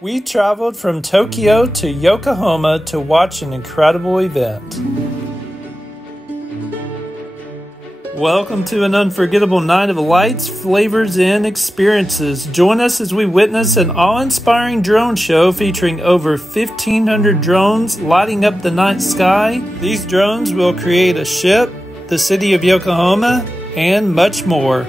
We traveled from Tokyo to Yokohama to watch an incredible event. Welcome to an unforgettable night of lights, flavors, and experiences. Join us as we witness an awe-inspiring drone show featuring over 1,500 drones lighting up the night sky. These drones will create a ship, the city of Yokohama, and much more.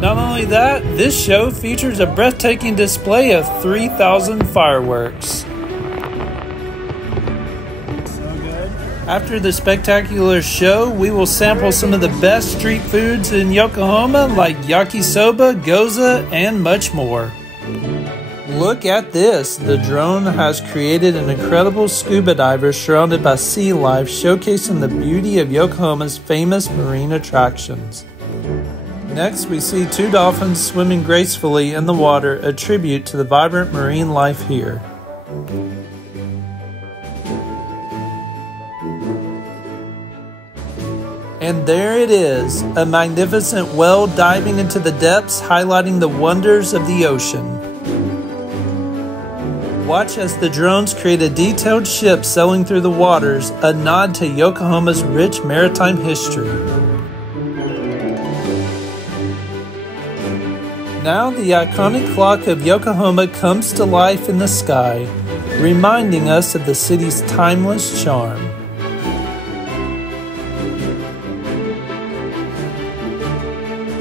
Not only that, this show features a breathtaking display of 3,000 fireworks. After the spectacular show, we will sample some of the best street foods in Yokohama like yakisoba, gyoza, and much more. Look at this! The drone has created an incredible scuba diver surrounded by sea life, showcasing the beauty of Yokohama's famous marine attractions. Next, we see two dolphins swimming gracefully in the water, a tribute to the vibrant marine life here. And there it is, a magnificent whale diving into the depths, highlighting the wonders of the ocean. Watch as the drones create a detailed ship sailing through the waters, a nod to Yokohama's rich maritime history. Now the iconic clock of Yokohama comes to life in the sky, reminding us of the city's timeless charm.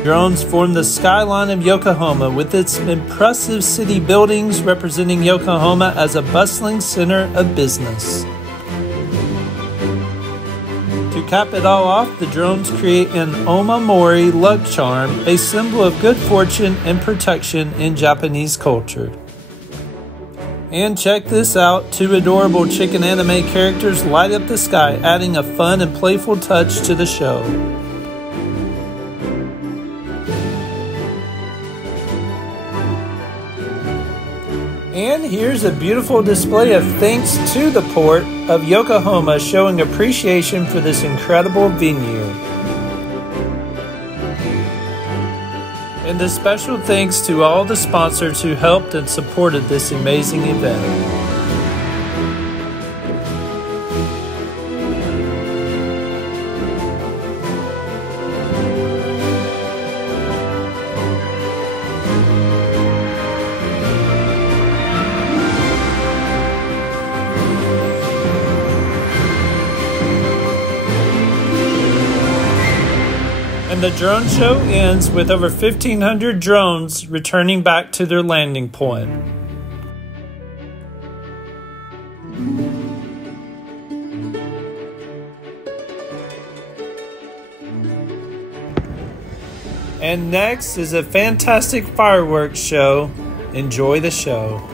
Drones form the skyline of Yokohama with its impressive city buildings representing Yokohama as a bustling center of business. To cap it all off, the drones create an omamori luck charm, a symbol of good fortune and protection in Japanese culture. And check this out, two adorable chicken anime characters light up the sky, adding a fun and playful touch to the show. And here's a beautiful display of thanks to the Port of Yokohama showing appreciation for this incredible venue. And a special thanks to all the sponsors who helped and supported this amazing event. And the drone show ends with over 1,500 drones returning back to their landing point. And next is a fantastic fireworks show. Enjoy the show.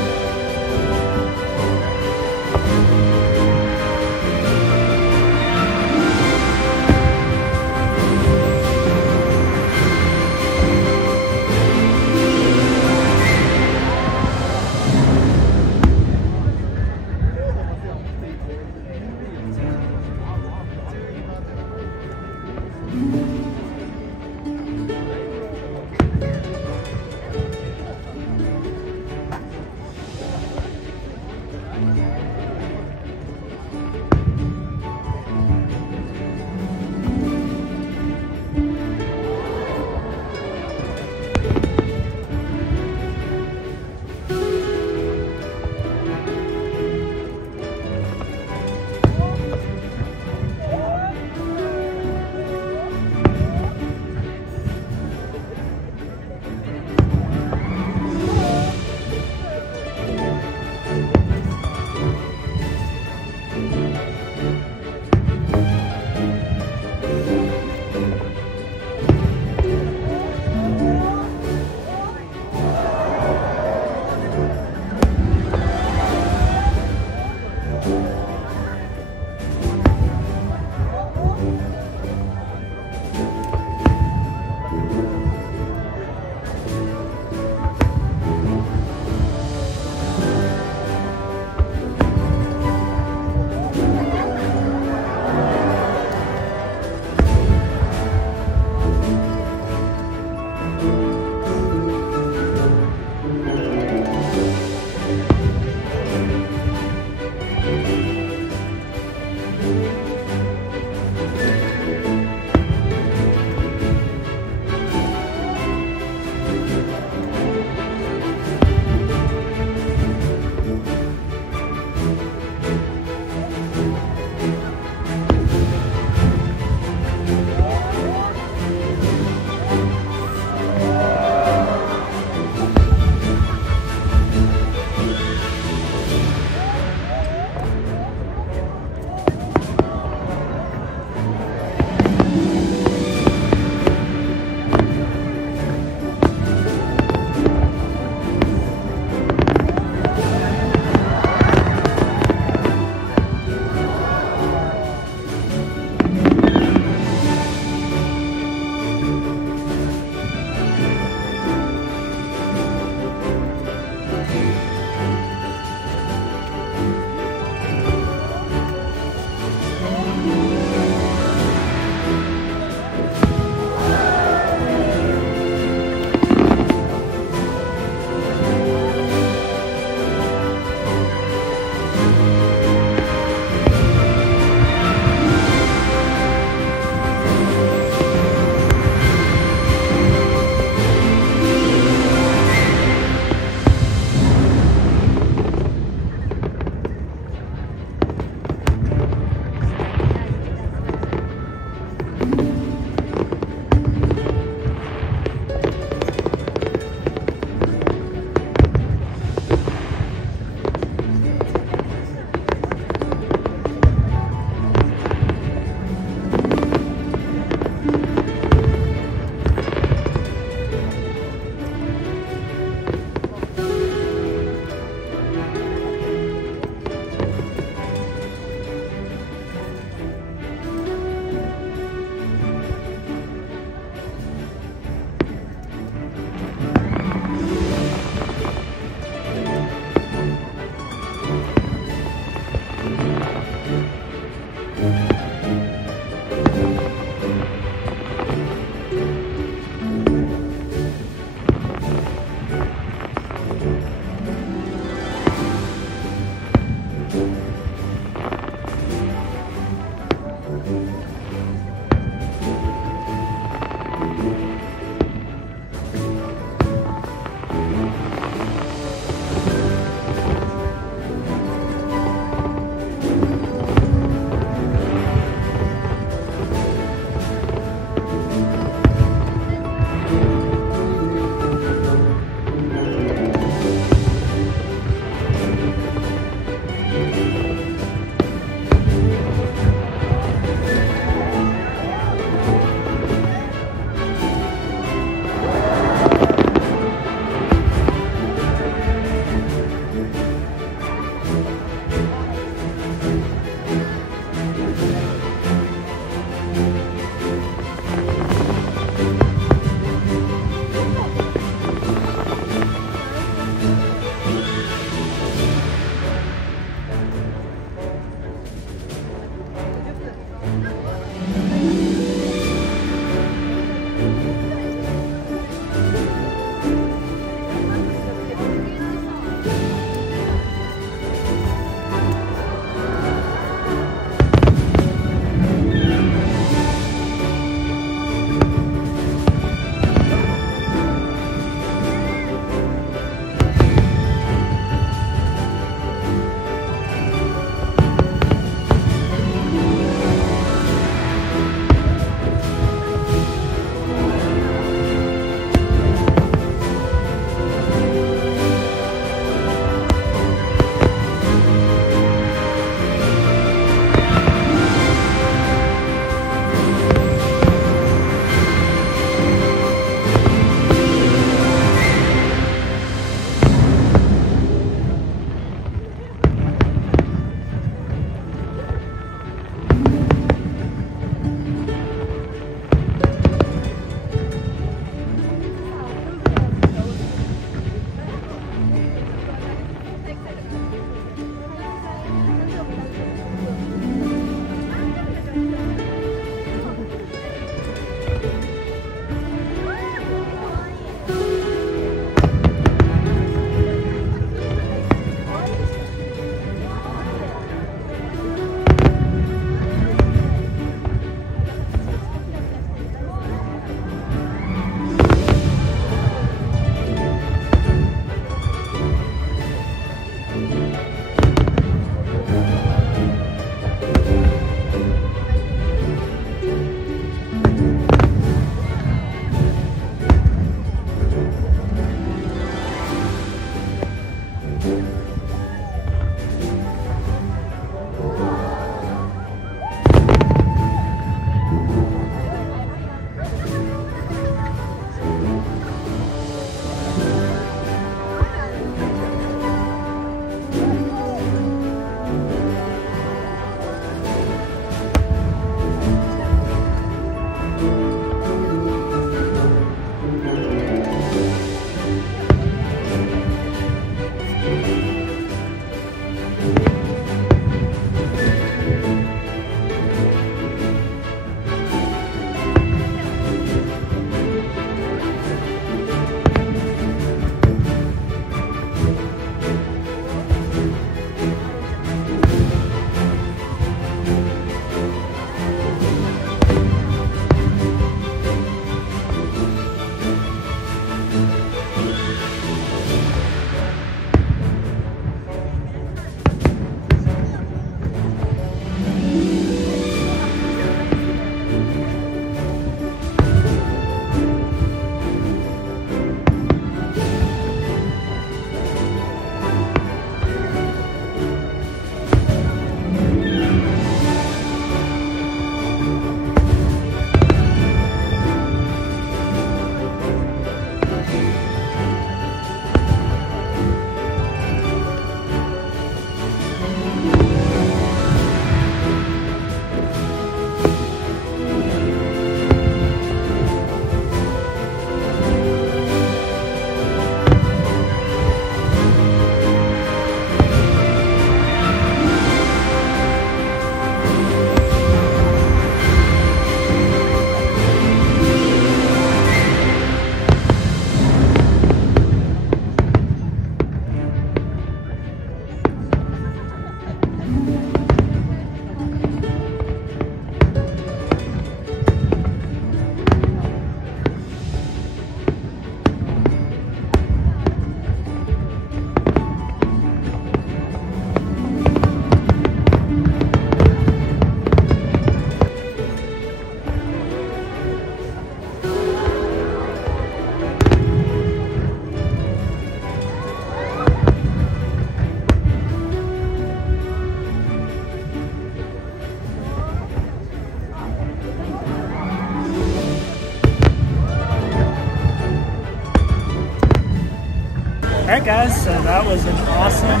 Alright guys, so that was an awesome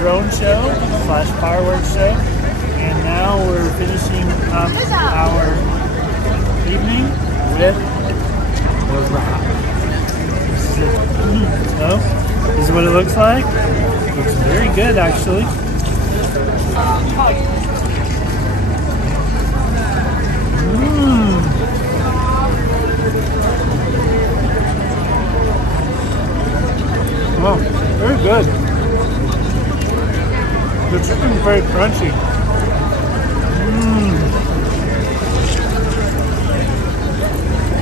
drone show / fireworks show. And now we're finishing up our evening with the wrap. So, this is what it looks like. Looks very good actually. Wow, very good. The chicken is very crunchy.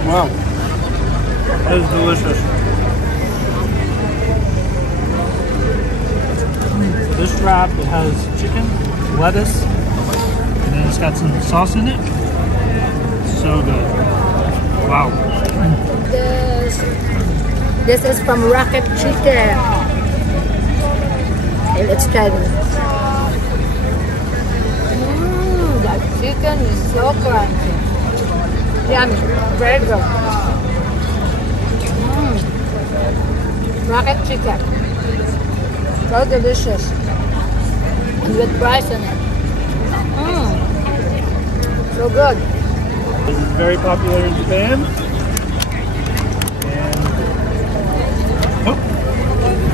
Wow, that is delicious. This wrap, it has chicken, lettuce, and then it's got some sauce in it. So good. Wow. This is from Rocket Chicken. Okay, let's try it. That chicken is so crunchy. Yummy. Very good. Rocket Chicken. So delicious. And with rice in it. So good. This is very popular in Japan.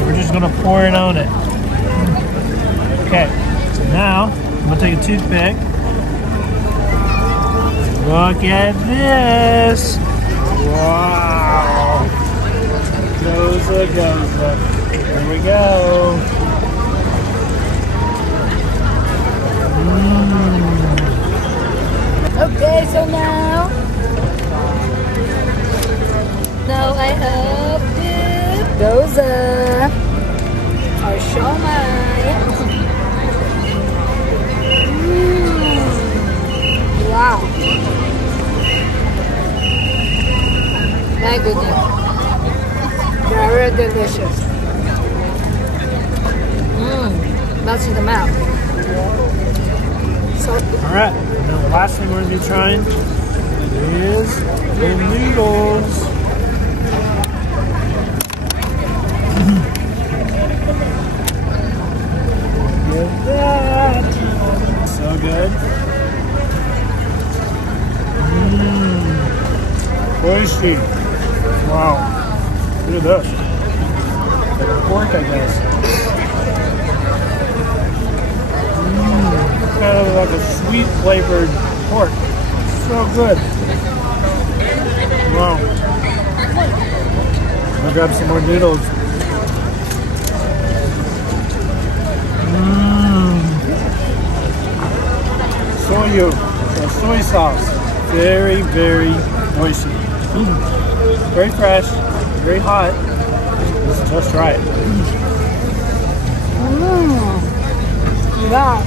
We're just gonna pour it on it. Okay, so now I'm gonna take a toothpick. Look at this! Wow! Goza, goza. Here we go. Okay, so now I have this goza or shomai. Wow. My goodness. Very delicious. Melts in the mouth. So alright, and then the last thing we're going to be trying is the noodles. Look at that. So good. Oishi. Wow. Look at this. Like a pork, I guess. Kind of like a sweet flavored pork. So good. Wow. I'll grab some more noodles. Soyu, so soy sauce. Very, very oishi. Very fresh, very hot. It's just right. Wow.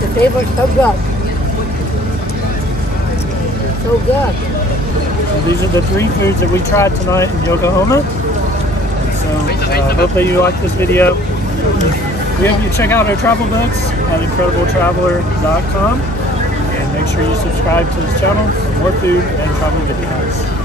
The flavor is so good. So good. So these are the 3 foods that we tried tonight in Yokohama. So hopefully you liked this video. We hope you check out our travel books at incredibletraveler.com and make sure you subscribe to this channel for more food and travel videos.